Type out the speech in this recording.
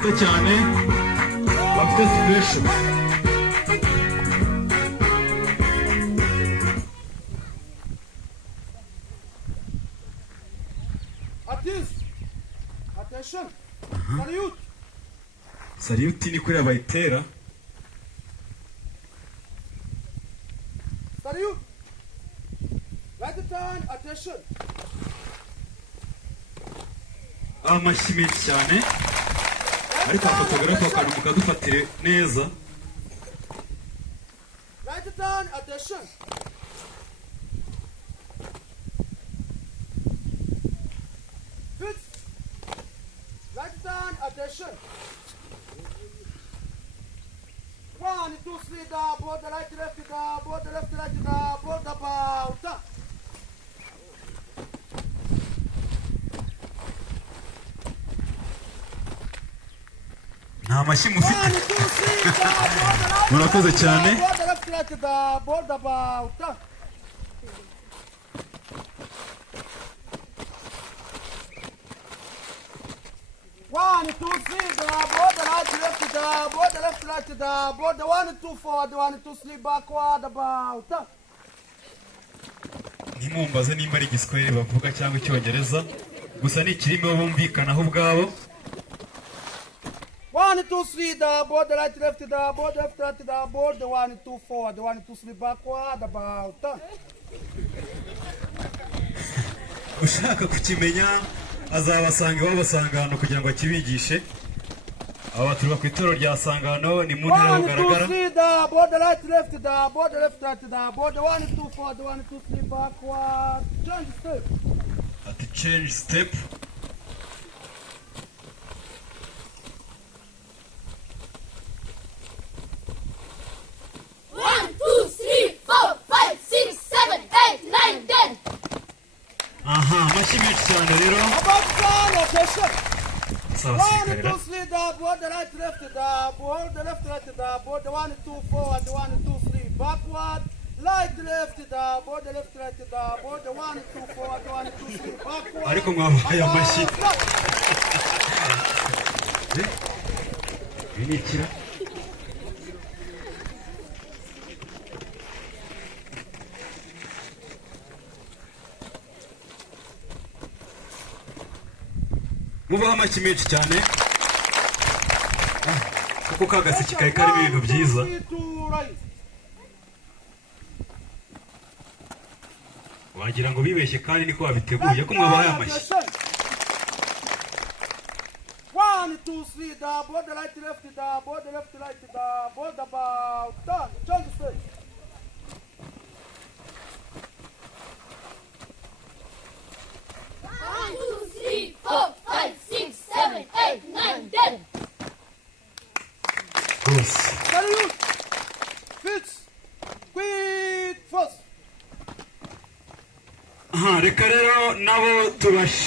Murakoze cyane bafite special. Attention. Salute. Salute ni kuriya bayitera. Salute. Right turn. Attention. Amashyi menshi cyane ariko fotogarafa akantu mukadufatire neza. Right turn. Attention. Fix. Right turn. Attention. 1, 2, 3, board the right, left, board the left, right, board the about. Nta mashyi mufite. Murakoze cyane. Board the left, right, board about. One, two, three, board the right, left, board the left, right, board the 1, 2, forward, 1, 2, 3, backward, about. Nimumbaze nimba ari igiswahili bavuga cyangwa icyongereza gusa ni kirimo bumvikanaho ubwabo. 1, 2, 3, board the right, left, board the left, right, board the 1, 2, forward, 1, 2, 3, backward, about. Ushaka kukimenya azabasanga babasanga hano kugira ngo akibigishe. Aba turi ku itoro rya Sangano ni mu ntera bugaragara. 1, 2, 3, board the right, left, board the left, right, board the 1, 2, forward, 1, 2, 3, backward. Change step. Ati change step. Amashyi menshi cyane rero. About turn, attention. Sawa 1, sikarira. 2, 3, board the right, left, board the left, right, board the 1, 2, forward, 1, 2, 3, backward. Right, left, board the left, right, board the 1, 2, forward, 1, 2, 3, backward. Ariko mwabaye amashyi. Binikira. Mubaho amashyi menshi cyane kuko kagaseke kari karimo ibintu byiza. Wagira ngo bibeshye kandi niko babiteguye ko mwabahaye amashyi. 1, 2, 3, board the right, left, board the left, right, board about turn. Change step. 1, 2, 3, 4, 5, 6, 7, 8, 9, 10. Rwose. Salute. Fix. Quick first. Reka rero nabo tubashimire.